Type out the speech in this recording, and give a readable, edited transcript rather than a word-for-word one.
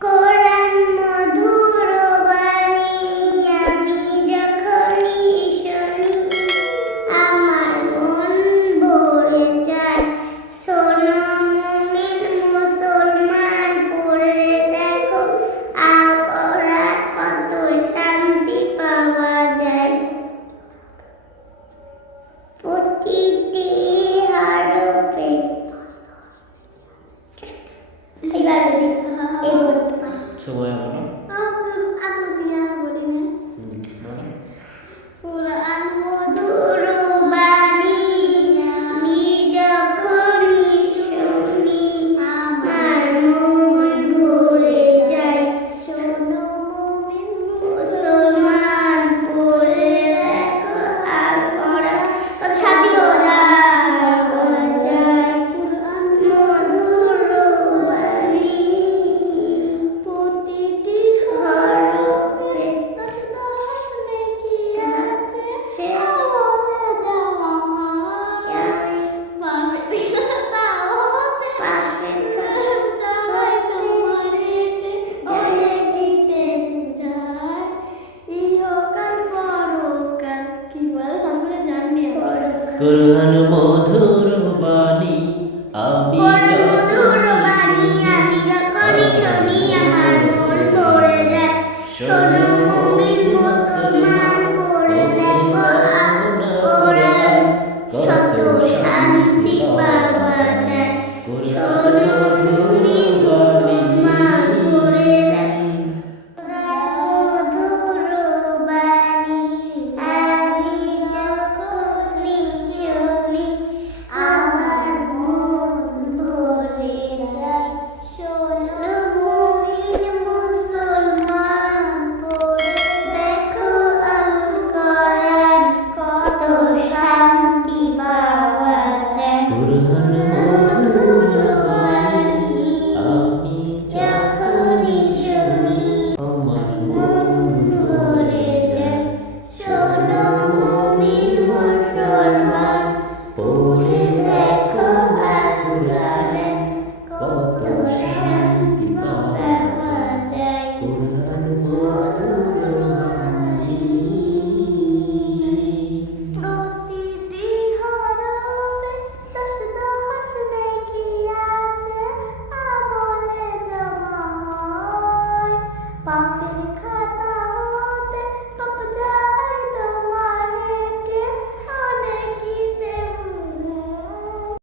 কোরআন মধুর বাণী আমি যখনই শুনি আমার মন ভরে যায়। শোনো মুমিন মুসলমান পড়ে দেখো আল কোরআন কত শান্তি পাওয়া যায়। প্রতিটি হরফে সময় বলো। কোরআন মধুর বাণী আমি যখনই শুনি আমার মন ভরে যায়। শোনো মুমিন মুসলমান পড়ে দেখো আল কোরআন কত শান্তি পাওয়া যায়। কোরআন মধুর বাণী প্রতিটি হরফে দশ দশ নেকি আছে আমলে যাওয়া পাপের কথা হতে চাই তোমার জলে দিতে যায় ইহকাল পরকাল কি বলে তারপরে জানি কোরআন মধুর বাণী আমি যখনই শুনি আমার মন ভরে যায়। শোনো মুমিন মুসলমান পড়ে দেখো আল কোরআন কত শান্তি পাওয়া যায়। শোনো মুমিন মুসলমান পড়ে দেখো মধুর বাণী আমি যখনই শুনি আমার মন ভরে যায়।